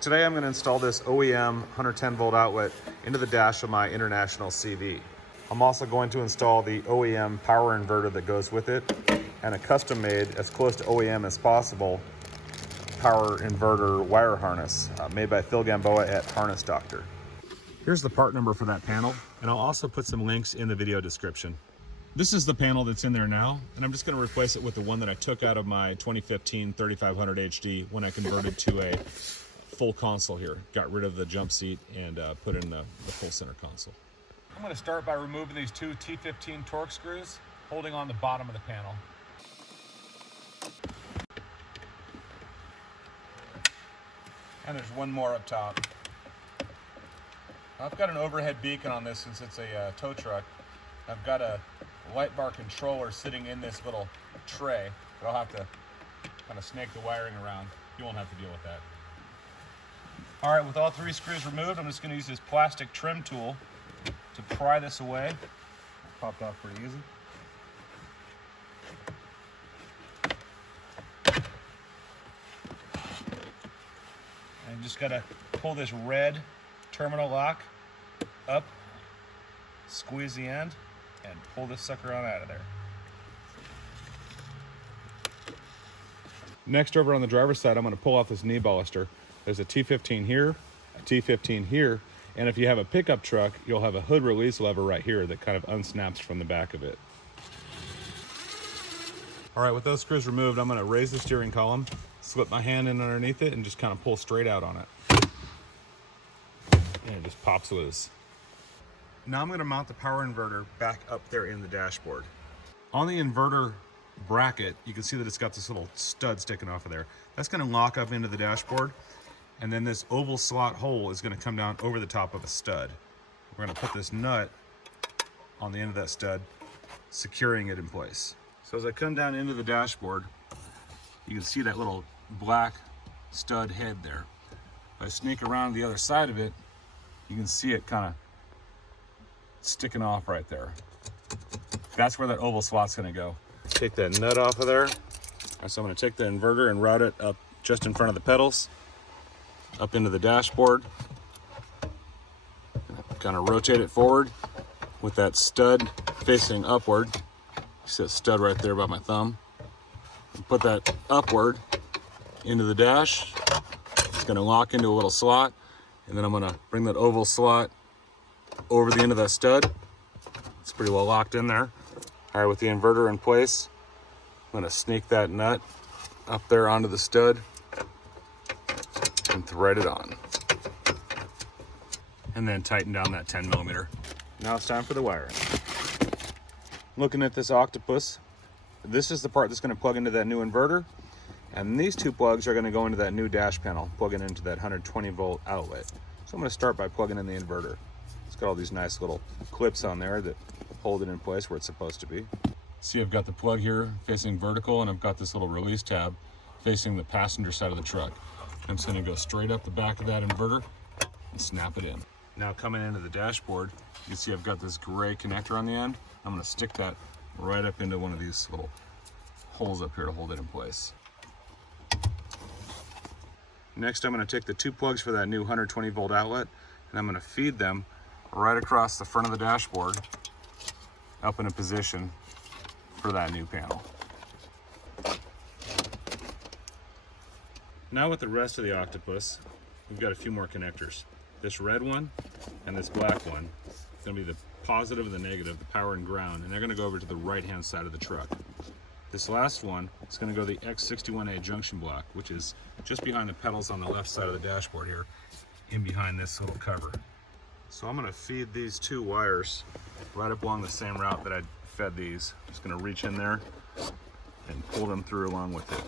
Today I'm going to install this OEM 110 volt outlet into the dash of my International CV. I'm also going to install the OEM power inverter that goes with it and a custom made, as close to OEM as possible, power inverter wire harness made by Phil Gamboa at Harness Doctor. Here's the part number for that panel, and I'll also put some links in the video description. This is the panel that's in there now, and I'm just going to replace it with the one that I took out of my 2015 3500 HD when I converted to a full console here. Got rid of the jump seat and put in the full center console. I'm going to start by removing these two T15 Torx screws holding on the bottom of the panel. And there's one more up top. I've got an overhead beacon on this since it's a tow truck. I've got a light bar controller sitting in this little tray, but I'll have to kind of snake the wiring around. You won't have to deal with that. All right, with all three screws removed, I'm just going to use this plastic trim tool to pry this away. Popped off pretty easy. And just got to pull this red terminal lock up, squeeze the end, and pull this sucker on out of there. Next, over on the driver's side, I'm going to pull off this knee bolster. There's a T15 here, a T15 here, and if you have a pickup truck, you'll have a hood release lever right here that kind of unsnaps from the back of it. All right, with those screws removed, I'm going to raise the steering column, slip my hand in underneath it, and just kind of pull straight out on it. And it just pops loose. Now I'm going to mount the power inverter back up there in the dashboard. On the inverter bracket, you can see that it's got this little stud sticking off of there. That's going to lock up into the dashboard, and then this oval slot hole is going to come down over the top of a stud. We're going to put this nut on the end of that stud, securing it in place. So as I come down into the dashboard, you can see that little black stud head there. If I sneak around the other side of it, you can see it kind of sticking off right there. That's where that oval slot's going to go. Take that nut off of there. So I'm going to take the inverter and route it up just in front of the pedals, up into the dashboard. Kind of rotate it forward with that stud facing upward. You see that stud right there by my thumb. Put that upward into the dash. It's going to lock into a little slot, and then I'm going to bring that oval slot over the end of that stud. It's pretty well locked in there. All right, with the inverter in place, I'm going to snake that nut up there onto the stud and thread it on. And then tighten down that 10 millimeter. Now it's time for the wiring. Looking at this octopus, this is the part that's going to plug into that new inverter. And these two plugs are going to go into that new dash panel, plugging into that 120 volt outlet. So I'm going to start by plugging in the inverter. It's got all these nice little clips on there that hold it in place where it's supposed to be. See, I've got the plug here facing vertical, and I've got this little release tab facing the passenger side of the truck. I'm just going to go straight up the back of that inverter and snap it in. Now coming into the dashboard, you can see I've got this gray connector on the end. I'm going to stick that right up into one of these little holes up here to hold it in place. Next, I'm going to take the two plugs for that new 120 volt outlet, and I'm going to feed them right across the front of the dashboard up in a position for that new panel. Now with the rest of the octopus, we've got a few more connectors. This red one and this black one is going to be the positive and the negative, the power and ground, and they're going to go over to the right hand side of the truck. This last one is going to go to the X61A junction block, which is just behind the pedals on the left side of the dashboard here, in behind this little cover. So I'm going to feed these two wires right up along the same route that I fed these. I'm just going to reach in there and pull them through along with it.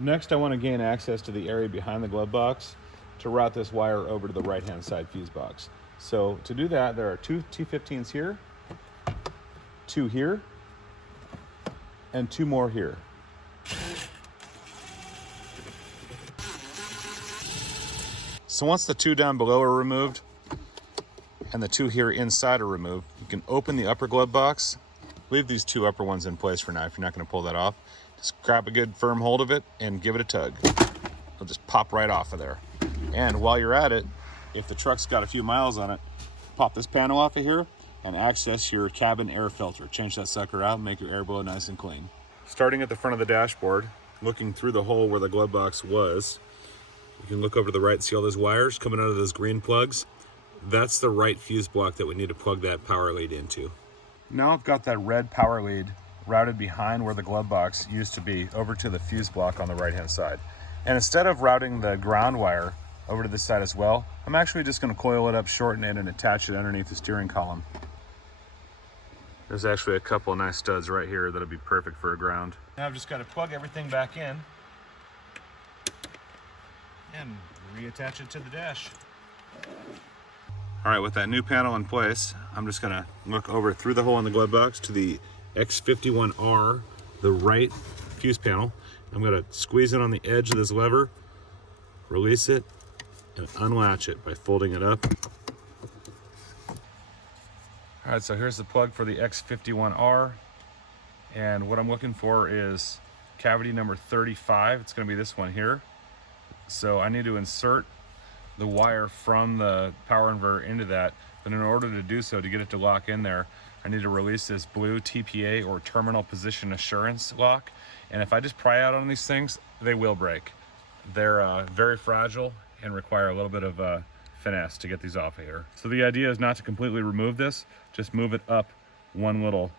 Next, I want to gain access to the area behind the glove box to route this wire over to the right hand side fuse box. So to do that, there are two T15s here, two here, and two more here. So once the two down below are removed and the two here inside are removed, you can open the upper glove box. Leave these two upper ones in place for now if you're not going to pull that off. Just grab a good firm hold of it and give it a tug. it'll just pop right off of there. And while you're at it, if the truck's got a few miles on it, pop this panel off of here and access your cabin air filter. Change that sucker out and make your air blow nice and clean. Starting at the front of the dashboard, looking through the hole where the glove box was, you can look over to the right and see all those wires coming out of those green plugs. That's the right fuse block that we need to plug that power lead into. Now I've got that red power lead routed behind where the glove box used to be over to the fuse block on the right hand side. And instead of routing the ground wire over to this side as well, I'm actually just going to coil it up, shorten it, and attach it underneath the steering column. There's actually a couple of nice studs right here that'll be perfect for a ground. Now I've just got to plug everything back in and reattach it to the dash. All right, with that new panel in place, I'm just gonna look over through the hole in the glove box to the X51R, the right fuse panel. I'm gonna squeeze it on the edge of this lever, release it, and unlatch it by folding it up. All right, so here's the plug for the X51R. And what I'm looking for is cavity number 35. It's gonna be this one here. So I need to insert the wire from the power inverter into that, but in order to do so, to get it to lock in there, I need to release this blue TPA or terminal position assurance lock. And if I just pry out on these things, they will break. They're very fragile and require a little bit of finesse to get these off of here. So the idea is not to completely remove this, just move it up one little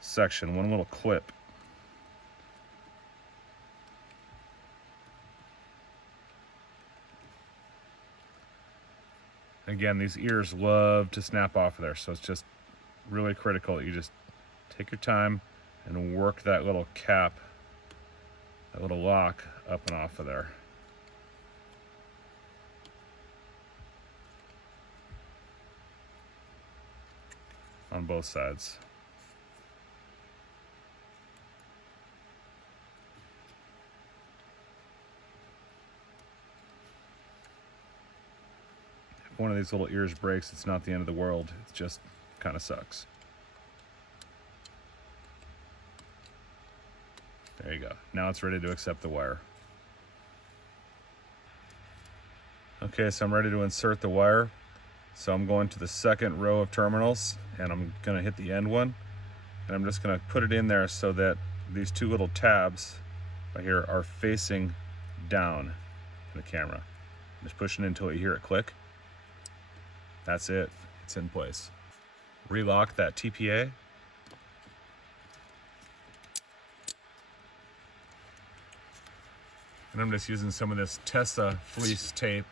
section, one little clip. Again, these ears love to snap off of there, so it's just really critical that you just take your time and work that little cap, that little lock up and off of there. On both sides. If one of these little ears breaks, it's not the end of the world. It just kind of sucks. There you go. Now it's ready to accept the wire. Okay, so I'm ready to insert the wire. So I'm going to the second row of terminals and I'm gonna hit the end one. And I'm just gonna put it in there so that these two little tabs right here are facing down in the camera. I'm just pushing it until you hear it click. That's it, it's in place. Relock that TPA. And I'm just using some of this Tessa fleece tape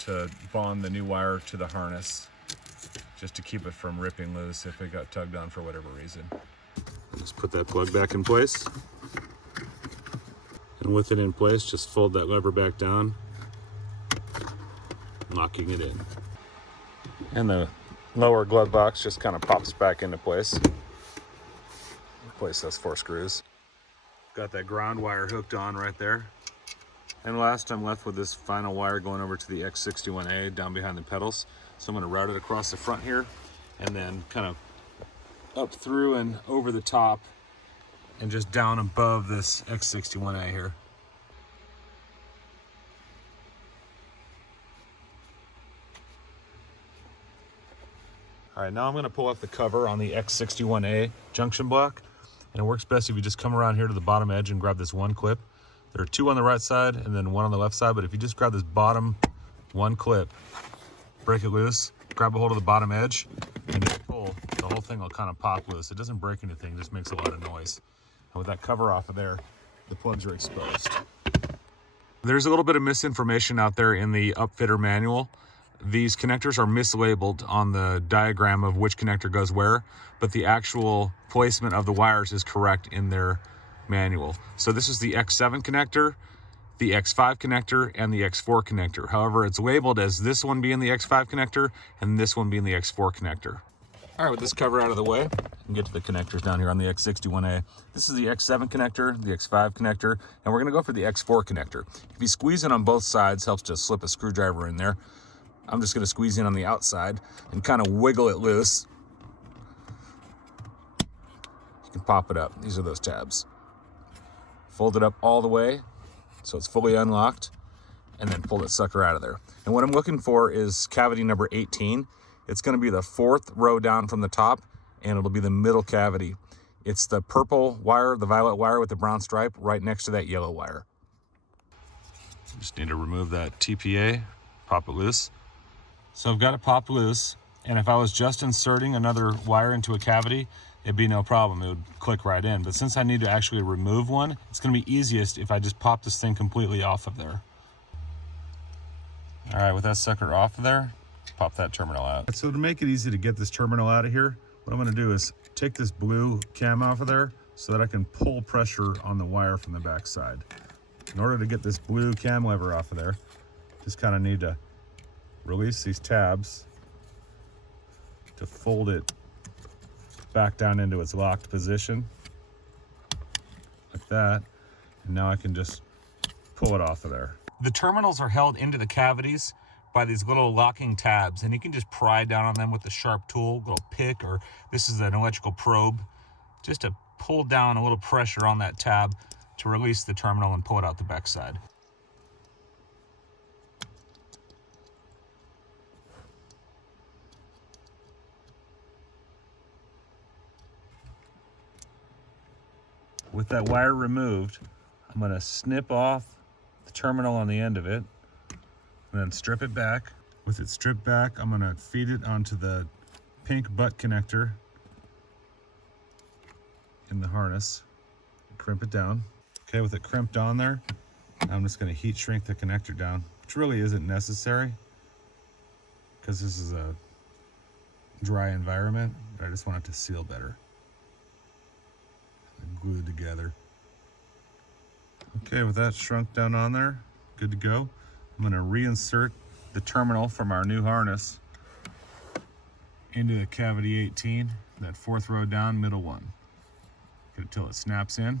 to bond the new wire to the harness, just to keep it from ripping loose if it got tugged on for whatever reason. Just put that plug back in place. And with it in place, just fold that lever back down, locking it in. And the lower glove box just kind of pops back into place. Replace those 4 screws. Got that ground wire hooked on right there. And last, I'm left with this final wire going over to the X61A down behind the pedals. So I'm going to route it across the front here and then kind of up through and over the top and just down above this X61A here. All right, now I'm going to pull off the cover on the X61A junction block. And it works best if you just come around here to the bottom edge and grab this one clip. There are 2 on the right side and then 1 on the left side, but if you just grab this bottom one clip, break it loose, grab a hold of the bottom edge, and just pull, the whole thing will kind of pop loose. It doesn't break anything, it just makes a lot of noise. And with that cover off of there, the plugs are exposed. There's a little bit of misinformation out there in the upfitter manual. These connectors are mislabeled on the diagram of which connector goes where, but the actual placement of the wires is correct in their manual. So this is the X7 connector, the X5 connector, and the X4 connector. However, it's labeled as this one being the X5 connector and this one being the X4 connector. All right, with this cover out of the way, I can get to the connectors down here on the X61A. This is the X7 connector, the X5 connector, and we're gonna go for the X4 connector. If you squeeze it on both sides, helps to slip a screwdriver in there. I'm just gonna squeeze in on the outside and kind of wiggle it loose. You can pop it up. These are those tabs. Fold it up all the way So it's fully unlocked, and then pull that sucker out of there. And what I'm looking for is cavity number 18. It's gonna be the 4th row down from the top, and it'll be the middle cavity. It's the purple wire, the violet wire with the brown stripe right next to that yellow wire. Just need to remove that TPA, pop it loose. So I've got it popped loose, and if I was just inserting another wire into a cavity, it'd be no problem, it would click right in. But since I need to actually remove one, it's gonna be easiest if I just pop this thing completely off of there. All right, with that sucker off of there, pop that terminal out. So to make it easy to get this terminal out of here, what I'm gonna do is take this blue cam off of there so that I can pull pressure on the wire from the back side. In order to get this blue cam lever off of there, just kind of need to release these tabs to fold it back down into its locked position, like that. And now I can just pull it off of there. The terminals are held into the cavities by these little locking tabs, and you can just pry down on them with a sharp tool, little pick, or this is an electrical probe, just to pull down a little pressure on that tab to release the terminal and pull it out the backside. With that wire removed, I'm going to snip off the terminal on the end of it and then strip it back. With it stripped back, I'm going to feed it onto the pink butt connector in the harness, crimp it down. Okay, with it crimped on there, I'm just going to heat shrink the connector down, which really isn't necessary because this is a dry environment, but I just want it to seal better. Glued together. Okay, with that shrunk down on there, good to go. I'm going to reinsert the terminal from our new harness into the cavity 18, that 4th row down, middle one. Get it till it snaps in.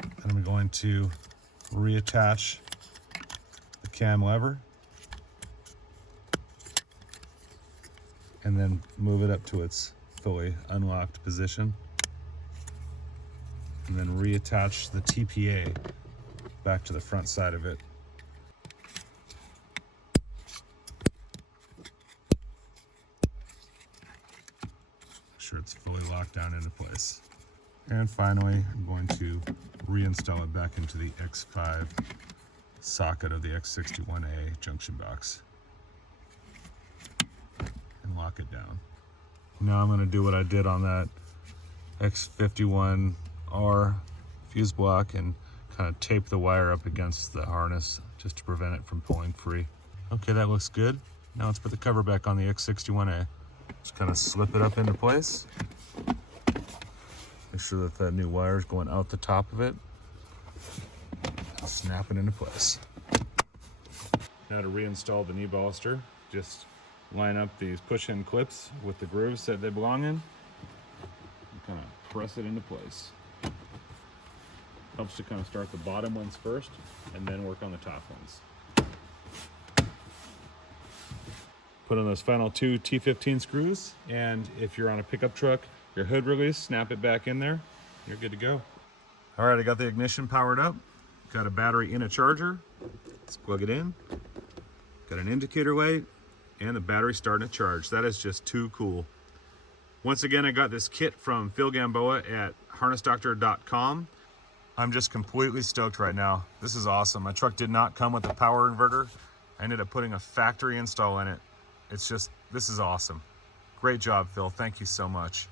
Then I'm going to reattach the cam lever and then move it up to its fully unlocked position. And then reattach the TPA back to the front side of it. Make sure it's fully locked down into place. And finally, I'm going to reinstall it back into the X5 socket of the X61A junction box and lock it down. Now I'm going to do what I did on that X51R fuse block and kind of tape the wire up against the harness just to prevent it from pulling free. Okay, that looks good. Now let's put the cover back on the X61A. Just kind of slip it up into place. Make sure that new wire is going out the top of it. I'll snap it into place. Now to reinstall the knee bolster, just line up these push-in clips with the grooves that they belong in. And kind of press it into place. Helps to kind of start the bottom ones first and then work on the top ones. Put on those final 2 T15 screws, and if you're on a pickup truck, your hood release, snap it back in there, you're good to go. All right, I got the ignition powered up, got a battery in a charger, let's plug it in, got an indicator light, and the battery starting to charge. That is just too cool. Once again, I got this kit from Phil Gamboa at harnessdoctor.com. I'm just completely stoked right now. This is awesome. My truck did not come with a power inverter. I ended up putting a factory install in it. It's just, this is awesome. Great job, Phil. Thank you so much.